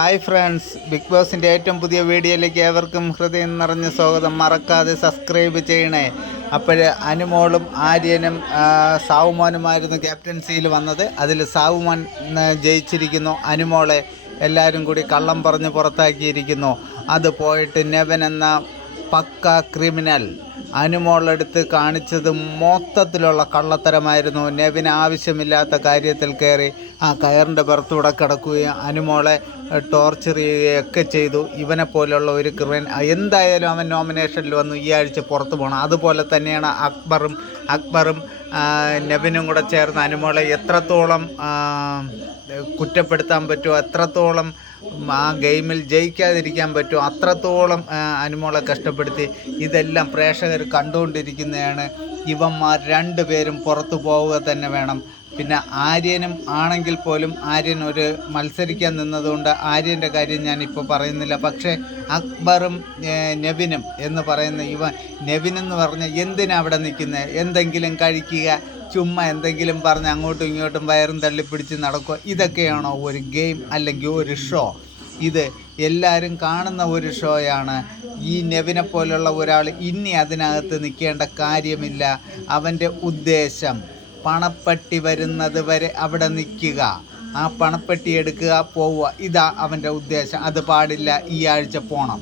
Hi friends big ബോസിന്റെ ഏറ്റവും പുതിയ വീഡിയോയിലേക്ക് ഏവർക്കും ഹൃദയം നിറഞ്ഞ സ്വാഗതം. മറക്കാതെ സബ്സ്ക്രൈബ് ചെയ്യണേ. അപ്പോൾ അനുമോളും ആര്യനും സാവുമോനുമായിരുന്നു ക്യാപ്റ്റൻസിയിൽ വന്നത്. അതിൽ സാവുമോൻ ജയിച്ചിരിക്കുന്നു. അനുമോളെ എല്ലാവരും കൂടി കള്ളം പറഞ്ഞ് പുറത്താക്കിയിരിക്കുന്നു. അത് പോയിട്ട് നെവൻ എന്ന പക്ക ക്രിമിനൽ. അനുമോളെടുത്ത് കാണിച്ചത് മൊത്തത്തിലുള്ള കള്ളത്തരമായിരുന്നു. നെവിന് ആവശ്യമില്ലാത്ത കാര്യത്തിൽ കയറി ആ കയറിന്റെ പുറത്തൂടെ കിടക്കുകയും അനുമോളെ ടോർച്ചർ ചെയ്യുകയൊക്കെ ചെയ്തു. ഇവനെ പോലെയുള്ള ഒരു ക്രിമിനൽ. എന്തായാലും അവൻ നോമിനേഷനിൽ വന്നു. ഈ ആഴ്ച പുറത്തു പോകണം അതുപോലെ തന്നെയാണ് അക്ബറും അക്ബറും നെവിനും കൂടെ ചേർന്ന് അനുമോളെ എത്രത്തോളം കുറ്റപ്പെടുത്താൻ പറ്റുമോ എത്രത്തോളം ആ ഗെയിമിൽ ജയിക്കാതിരിക്കാൻ പറ്റുമോ? അത്രത്തോളം അനുമോളെ കഷ്ടപ്പെടുത്തി ഇതെല്ലാം പ്രേക്ഷകർ കണ്ടുകൊണ്ടിരിക്കുന്നതാണ്. ഇവന്മാർ രണ്ടുപേരും പുറത്തു പോവുക തന്നെ വേണം. പിന്നെ ആര്യനും ആണെങ്കിൽ പോലും ആര്യൻ ഒരു മത്സരിക്കാൻ നിന്നതുകൊണ്ട് ആര്യന്റെ കാര്യം ഞാൻ ഇപ്പോൾ പറയുന്നില്ല. പക്ഷേ അക്ബറും നെവിനും എന്ന് പറയുന്ന ഇവ നെവിനെന്ന് പറഞ്ഞ എന്തിനാ അവിടെ നിൽക്കുന്നത് എന്തെങ്കിലും കഴിക്കുക ചുമ്മാ എന്തെങ്കിലും പറഞ്ഞ് അങ്ങോട്ടും ഇങ്ങോട്ടും വയറും തള്ളിപ്പിടിച്ച് നടക്കുക ഇതൊക്കെയാണോ ഒരു ഗെയിം അല്ലെങ്കിൽ ഒരു ഷോ? ഇത് എല്ലാവരും കാണുന്ന ഒരു ഷോയാണ്. ഈ നെവിനെ പോലുള്ള ഒരാൾ ഇനി അതിനകത്ത് നിൽക്കേണ്ട കാര്യമില്ല. അവന്റെ ഉദ്ദേശം പണപ്പെട്ടി വരുന്നത് വരെ അവിടെ നിൽക്കുക. ആ പണപ്പെട്ടി എടുക്കുക പോവുക. ഇതാ അവന്റെ ഉദ്ദേശം. അത് പാടില്ല. ഈ ആഴ്ച പോണം.